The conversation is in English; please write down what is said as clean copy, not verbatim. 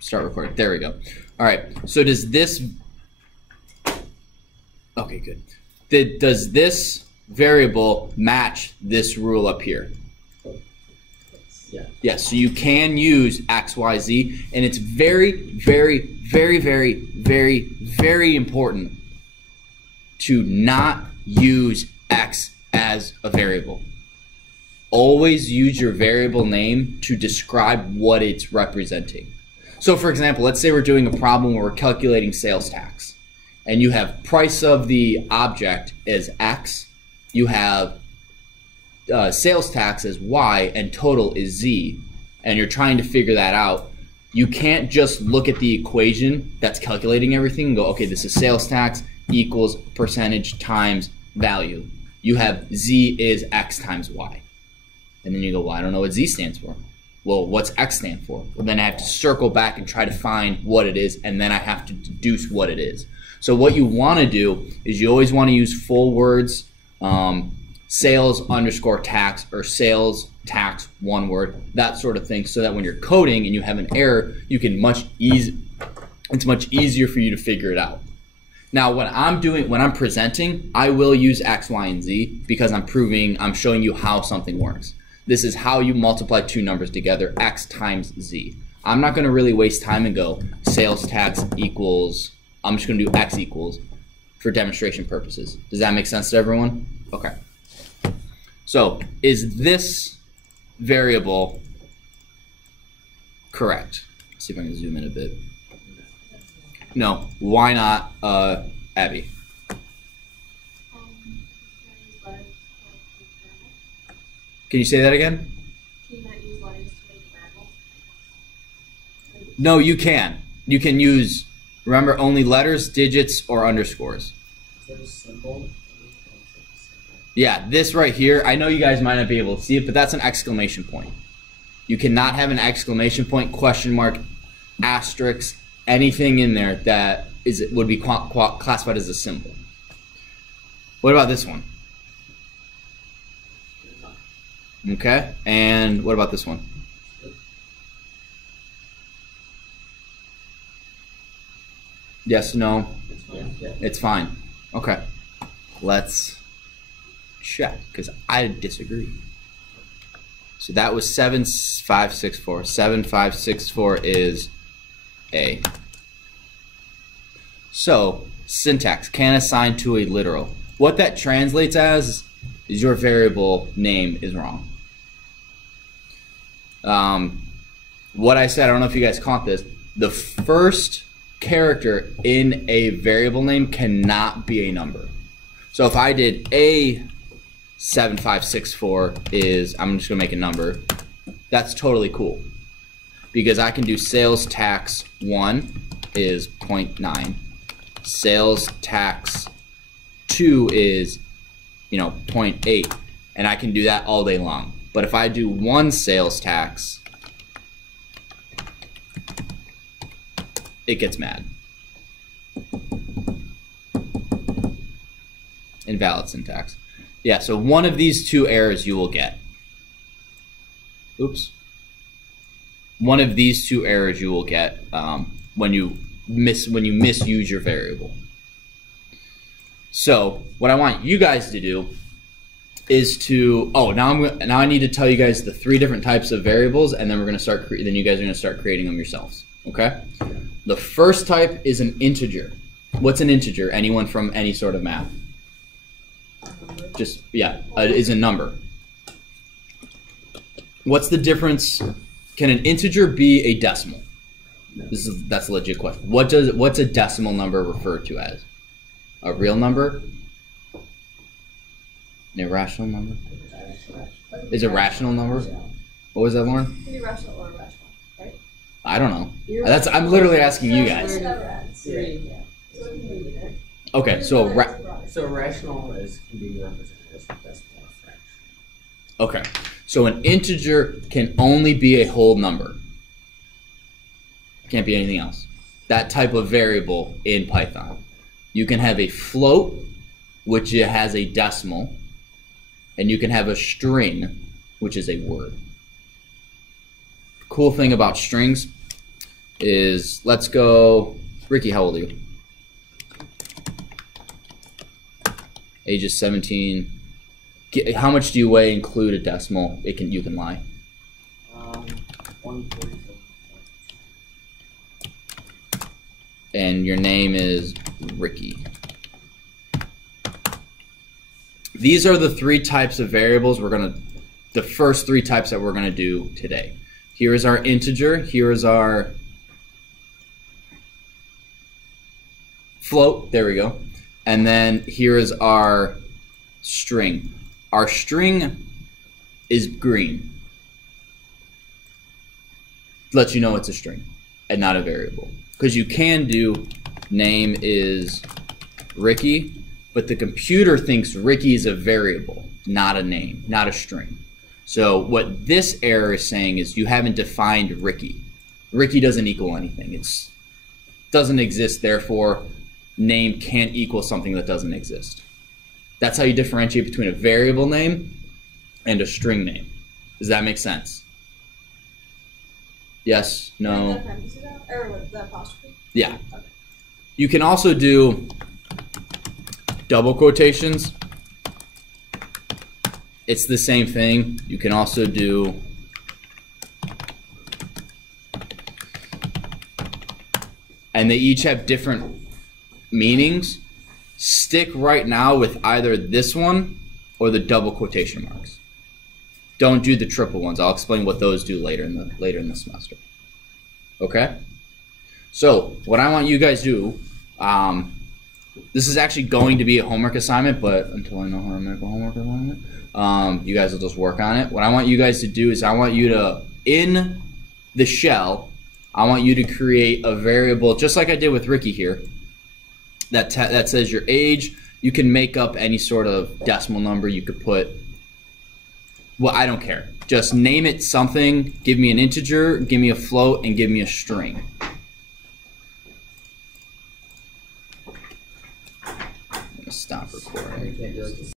start recording. There we go. All right. So does this? Okay, good. Does this variable match this rule up here? Yeah. Yes. So you can use x, y, z, and it's very, very, very, very, very, very important to not use x as a variable. Always use your variable name to describe what it's representing. So for example, let's say we're doing a problem where we're calculating sales tax, and you have price of the object as x, you have sales tax as y, and total is z, and you're trying to figure that out. You can't just look at the equation that's calculating everything and go, okay, this is sales tax equals percentage times value. You have z is x times y. And then you go, well, I don't know what z stands for. Well, what's x stand for? Well, then I have to circle back and try to find what it is, and then I have to deduce what it is. So what you want to do is you always want to use full words, sales underscore tax, or sales tax, one word, that sort of thing, so that when you're coding and you have an error, you can it's much easier for you to figure it out. Now, when I'm presenting, I will use x, y, and z because I'm showing you how something works. This is how you multiply two numbers together, x times z. I'm not going to really waste time and go sales tax equals, I'm just going to do x equals for demonstration purposes. Does that make sense to everyone? Okay. So, is this variable correct? Let's see if I can zoom in a bit. No. Why not, Abby? Can you say that again? Can you not use letters to make a variable? No, you can. You can use, remember, only letters, digits, or underscores. Is that a symbol? Yeah, this right here, I know you guys might not be able to see it, but that's an exclamation point. You cannot have an exclamation point, question mark, asterisk, anything in there that would be classified as a symbol. What about this one? Okay, and what about this one? Yes, no? It's fine. Okay, let's check, because I disagree. So that was 7564. 7564 is A. So, syntax, can assign to a literal. What that translates as is your variable name is wrong. What I said, I don't know if you guys caught this, the first character in a variable name cannot be a number. So if I did A7564 is, I'm just gonna make a number, that's totally cool. Because I can do sales tax 1 is 0.9. Sales tax 2 is, 0.8. And I can do that all day long. But if I do one sales tax, it gets mad. Invalid syntax. Yeah, so one of these two errors you will get. Oops. One of these two errors you will get when you misuse your variable. So what I want you guys to do is to now I need to tell you guys the 3 different types of variables, and then we're going to start then you guys are going to start creating them yourselves. Okay? The first type is an integer. What's an integer? Anyone from any sort of math? Just is a number. What's the difference? Can an integer be a decimal? That's a legit question. What's a decimal number referred to as? A real number? An irrational number? Is a rational number? What was that, Lauren? Irrational or irrational, right? I don't know. I'm literally asking you guys. Okay, so rational can be represented as a decimal fraction. Okay, so an integer can only be a whole number. Can't be anything else. That type of variable in Python. You can have a float, which has a decimal, and you can have a string, which is a word. Cool thing about strings, is, let's go, Ricky, how old are you? Age is 17. How much do you weigh? Include a decimal. You can lie. 147. And your name is Ricky. These are the three types of variables the first three types that we're gonna do today. Here is our integer, here is our float, there we go. And then here is our string. Our string is green. Lets you know it's a string and not a variable. Because you can do name is Ricky, but the computer thinks Ricky is a variable, not a name, not a string. So what this error is saying is you haven't defined Ricky. Ricky doesn't equal anything. It doesn't exist, therefore name can't equal something that doesn't exist. That's how you differentiate between a variable name and a string name. Does that make sense? Yes, no. With the parentheses out, or with the apostrophe? Yeah. Okay. You can also do double quotations. It's the same thing. You can also do and they each have different meanings. Stick right now with either this one or the double quotation marks. Don't do the triple ones. I'll explain what those do later in the semester. Okay? So what I want you guys to do, this is actually going to be a homework assignment, but until I know how to make a homework assignment, you guys will just work on it. What I want you guys to do is I want you to, in the shell, I want you to create a variable, just like I did with Ricky here, that says your age. You can make up any sort of decimal number. You could put, well, I don't care. Just name it something. Give me an integer, give me a float, and give me a string. I'm gonna stop recording. You can't do it.